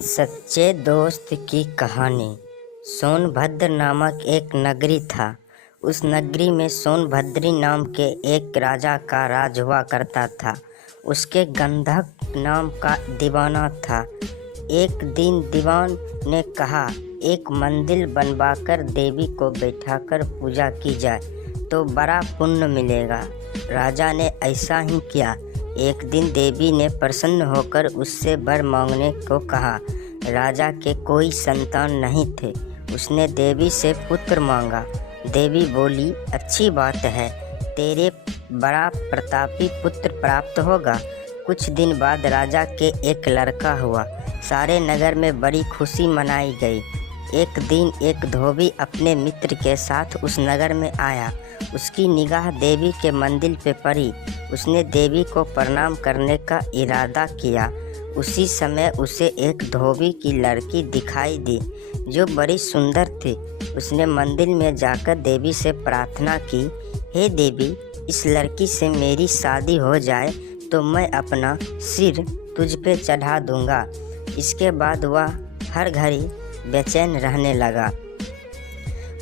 सच्चे दोस्त की कहानी। सोनभद्र नामक एक नगरी था। उस नगरी में सोनभद्री नाम के एक राजा का राज हुआ करता था। उसके गंधक नाम का दीवाना था। एक दिन दीवान ने कहा, एक मंदिर बनवाकर देवी को बैठाकर पूजा की जाए तो बड़ा पुण्य मिलेगा। राजा ने ऐसा ही किया। एक दिन देवी ने प्रसन्न होकर उससे वर मांगने को कहा। राजा के कोई संतान नहीं थे। उसने देवी से पुत्र मांगा। देवी बोली, अच्छी बात है, तेरे बड़ा प्रतापी पुत्र प्राप्त होगा। कुछ दिन बाद राजा के एक लड़का हुआ। सारे नगर में बड़ी खुशी मनाई गई। एक दिन एक धोबी अपने मित्र के साथ उस नगर में आया। उसकी निगाह देवी के मंदिर पे पड़ी। उसने देवी को प्रणाम करने का इरादा किया। उसी समय उसे एक धोबी की लड़की दिखाई दी जो बड़ी सुंदर थी। उसने मंदिर में जाकर देवी से प्रार्थना की, हे देवी, इस लड़की से मेरी शादी हो जाए तो मैं अपना सिर तुझ पे चढ़ा दूंगा। इसके बाद वह हर घड़ी बेचैन रहने लगा।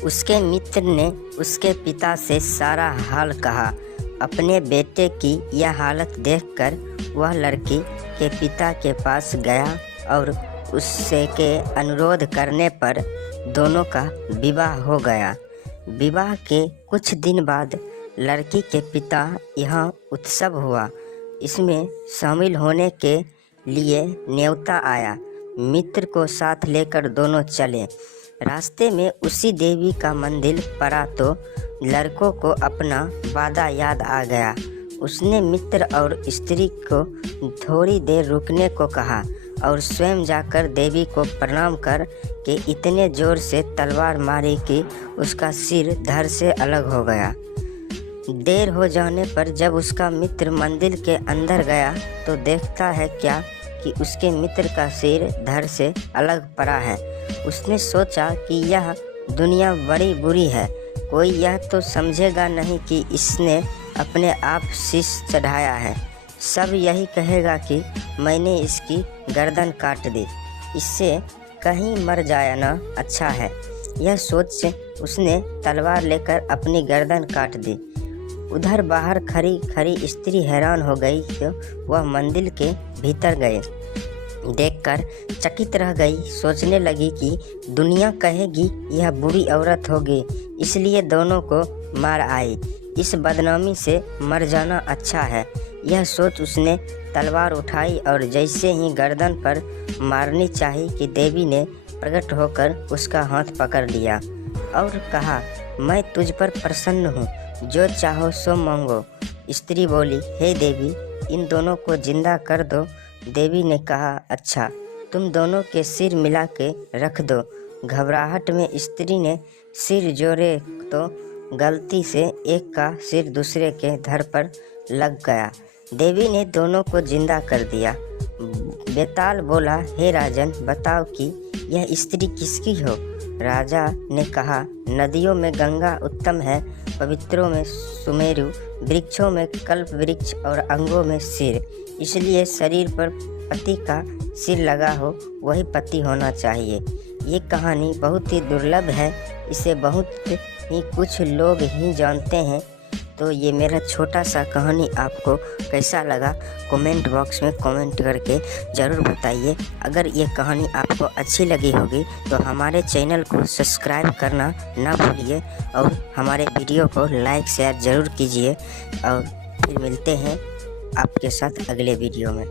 उसके मित्र ने उसके पिता से सारा हाल कहा। अपने बेटे की यह हालत देखकर वह लड़की के पिता के पास गया और उससे के अनुरोध करने पर दोनों का विवाह हो गया। विवाह के कुछ दिन बाद लड़की के पिता यहाँ उत्सव हुआ। इसमें शामिल होने के लिए न्योता आया। मित्र को साथ लेकर दोनों चले। रास्ते में उसी देवी का मंदिर पड़ा तो लड़कों को अपना वादा याद आ गया। उसने मित्र और स्त्री को थोड़ी देर रुकने को कहा और स्वयं जाकर देवी को प्रणाम कर के इतने जोर से तलवार मारी कि उसका सिर धड़ से अलग हो गया। देर हो जाने पर जब उसका मित्र मंदिर के अंदर गया तो देखता है क्या कि उसके मित्र का सिर धड़ से अलग पड़ा है। उसने सोचा कि यह दुनिया बड़ी बुरी है। कोई यह तो समझेगा नहीं कि इसने अपने आप शीश चढ़ाया है। सब यही कहेगा कि मैंने इसकी गर्दन काट दी। इससे कहीं मर जाए ना अच्छा है। यह सोच उसने तलवार लेकर अपनी गर्दन काट दी। उधर बाहर खड़ी खड़ी स्त्री हैरान हो गई तो वह मंदिर के भीतर गए। देखकर चकित रह गई। सोचने लगी कि दुनिया कहेगी यह बुरी औरत होगी, इसलिए दोनों को मार आई। इस बदनामी से मर जाना अच्छा है। यह सोच उसने तलवार उठाई और जैसे ही गर्दन पर मारनी चाहिए कि देवी ने प्रकट होकर उसका हाथ पकड़ लिया और कहा, मैं तुझ पर प्रसन्न हूँ, जो चाहो सो मांगो। स्त्री बोली, हे देवी, इन दोनों को जिंदा कर दो। देवी ने कहा, अच्छा, तुम दोनों के सिर मिला के रख दो। घबराहट में स्त्री ने सिर जोड़े तो गलती से एक का सिर दूसरे के धड़ पर लग गया। देवी ने दोनों को जिंदा कर दिया। बेताल बोला, हे राजन, बताओ कि यह स्त्री किसकी हो? राजा ने कहा, नदियों में गंगा उत्तम है, पवित्रों में सुमेरु, वृक्षों में कल्प वृक्ष और अंगों में सिर। इसलिए शरीर पर पति का सिर लगा हो वही पति होना चाहिए। ये कहानी बहुत ही दुर्लभ है। इसे बहुत ही कुछ लोग ही जानते हैं। तो ये मेरा छोटा सा कहानी आपको कैसा लगा कमेंट बॉक्स में कमेंट करके ज़रूर बताइए। अगर ये कहानी आपको अच्छी लगी होगी तो हमारे चैनल को सब्सक्राइब करना ना भूलिए और हमारे वीडियो को लाइक शेयर ज़रूर कीजिए। और फिर मिलते हैं आपके साथ अगले वीडियो में।